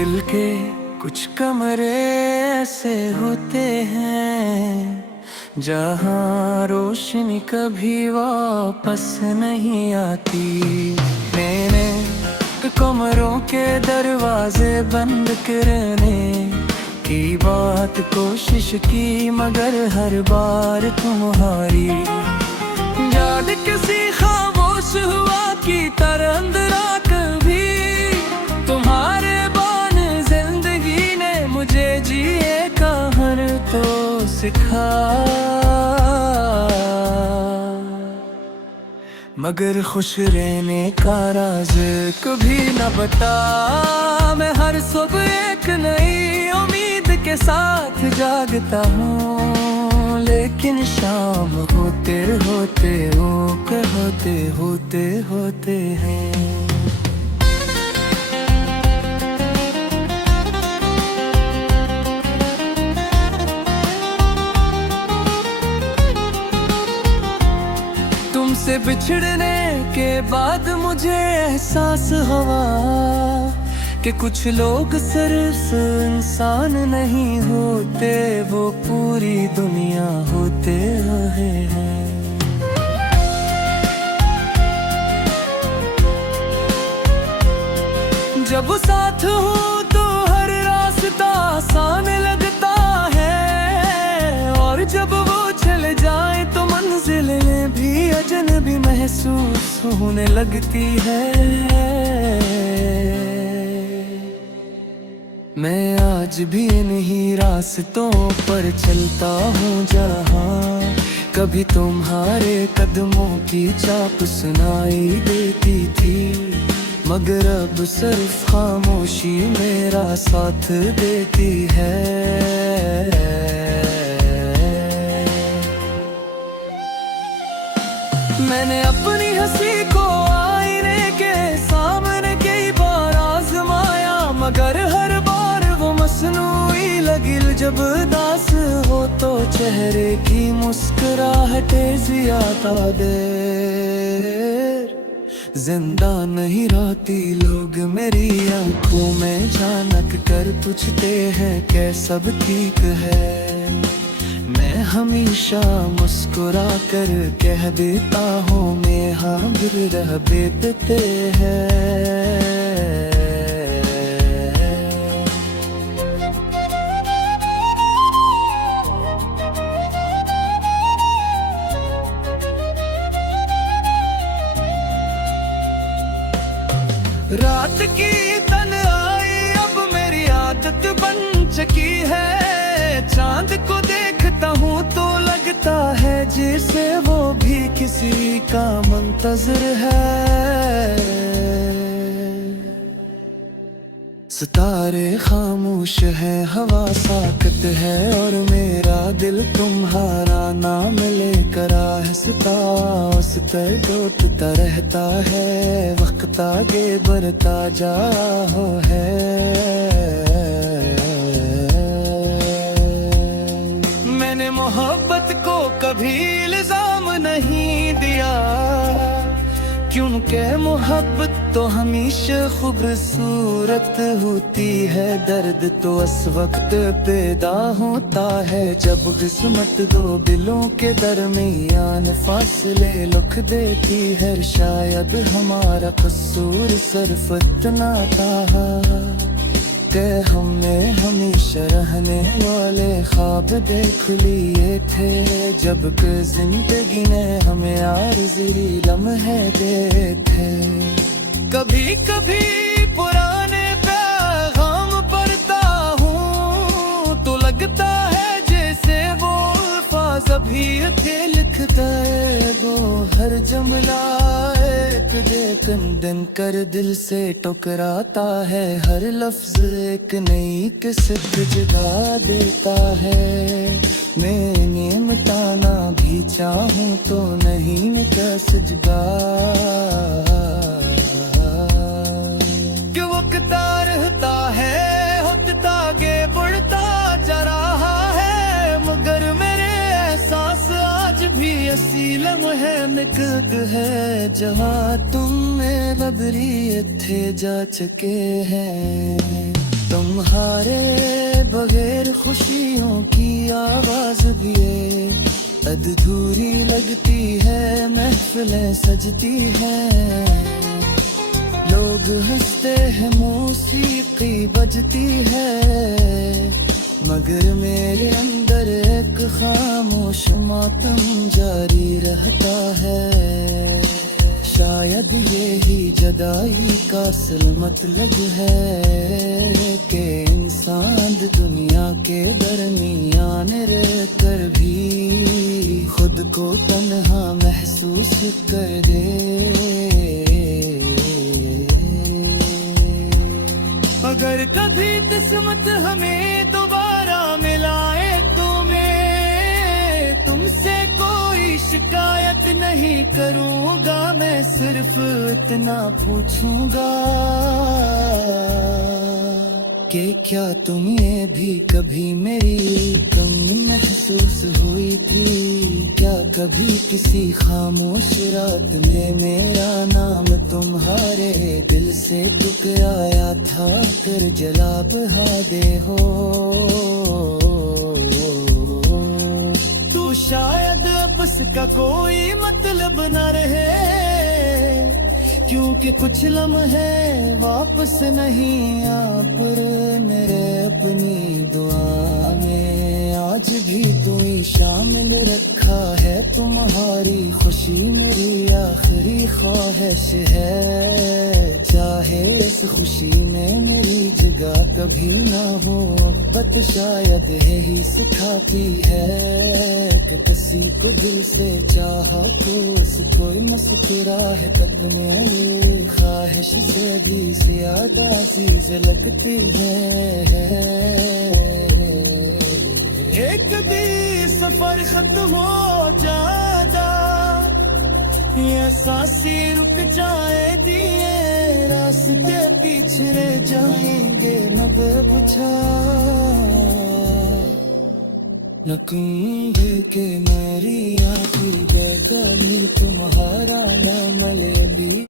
दिल के कुछ कमरे ऐसे होते हैं जहाँ रोशनी कभी वापस नहीं आती। मैंने कमरों के दरवाजे बंद करने की बात कोशिश की, मगर हर बार तुम्हारी याद किसी खामोश हवा की तरह अंदरा कभी। तुम्हारे बान जिंदगी ने मुझे जिए का हर तो सिखा, मगर खुश रहने का राज कभी न बता। मैं हर सुबह एक नई उम्मीद के साथ जागता हूँ, लेकिन शाम होते होते होते हैं। तुमसे बिछड़ने के बाद मुझे एहसास हुआ कि कुछ लोग सिर्फ इंसान नहीं होते, वो पूरी दुनिया होते रहे हैं। जब साथ हो तो हर रास्ता आसान लगता है, और जब वो चले जाए तो मंजिलें भी अजनबी महसूस होने लगती है। मैं आज भी इन्हीं रास्तों पर चलता हूँ जहाँ कभी तुम्हारे कदमों की चाप सुनाई देती थी, मगर अब सिर्फ खामोशी मेरा साथ देती है। मैंने अपनी हंसी को आईने के सामने कई बार आजमाया, मगर हर बार वो मसनूई लगी। जब उदास हो तो चेहरे की मुस्कुराहटें ज्यादा देर जिंदा नहीं रहती। लोग मेरी आंखों में झांक कर पूछते हैं क्या सब ठीक है। मैं हमेशा मुस्कुरा कर कह देता हूँ मैं हाँ रह देते हैं। रात की तन्हाई अब मेरी आदत बन चुकी है। चांद को देखता हूँ तो लगता है जैसे वो भी किसी का मुंतज़िर है। सितारे खामोश है, हवा साकत है, और मेरा दिल तुम्हारा नाम लेकर आहिस्ता उस तर लौटता रहता है। वक्त आगे बढ़ता जा रहा है। मैंने मोहब्बत को कभी इल्जाम नहीं दिया, क्योंकि मोहब्बत तो हमेशा खूबसूरत होती है। दर्द तो उस वक्त पैदा होता है जब किस्मत दो दिलों के दरमियान फासले लिख देती है। शायद हमारा कसूर सिर्फ इतना था कि हमने हमेशा रहने वाले ख्वाब देख लिए थे, जबकि जिंदगी ने हमें आरज़ी लम्हे दिए थे। कभी कभी पुराने पैगाम पढ़ता हूँ तो लगता है जैसे वो अल्फाज अभी थे लिखता है। वो हर जुमला एक दिन कर दिल से टकराता है। हर लफ्ज एक नई किस्मत जगा देता है। मैं मिटाना भी चाहूँ तो नहीं मिटा सजदा, क्यों वक्ता रहता है होता आगे बढ़ता जा रहा है। मगर मेरे एहसास आज भी असी लम्हे निकट है जहाँ तुम में बदरी थे जा चुके हैं। तुम्हारे बगैर खुशियों की आवाज भी अधूरी लगती है, महफिलें सजती हैं, लोग हंसते हैं, मौसीकी बजती है, मगर मेरे अंदर एक खामोश मातम जारी रहता है। शायद यही जुदाई का असल मतलब है कि इंसान दुनिया के दरमियान रहकर भी खुद को तन्हा महसूस करे। अगर कभी किस्मत हमें दोबारा मिलाए तो मैं तुमसे कोई शिकायत नहीं करूंगा, मैं सिर्फ इतना पूछूंगा कि क्या तुम्हें भी कभी मेरी कमी महसूस हुई थी? क्या कभी किसी खामोश रात में मेरा नाम तुम्हारे दिल से टुकराया था, कर जला बहा दे हो? तू शायद अब इसका कोई मतलब न रहे, क्योंकि कुछ लम्हे वापस नहीं आ पर मेरे अपनी दुआ में आज भी तू ही शामिल रखा है। तुम्हारी खुशी मेरी आखिरी ख्वाहिश है, चाहे इस खुशी में मेरी जगह कभी ना हो। बट शायद यही सिखाती है कि किसी को दिल से चाहा तो उसको मुस्कुराए तक ख्वाहिश से भी ज्यादा अजीज लगती है। एक भी सफर खत्म हो जाएगा, ये सांसें रुक जाए दिए रास्ते पीछे रह जाएंगे, न बेबुझा न कुंभे के मेरी आँखी के गली तुम्हारा न मले भी।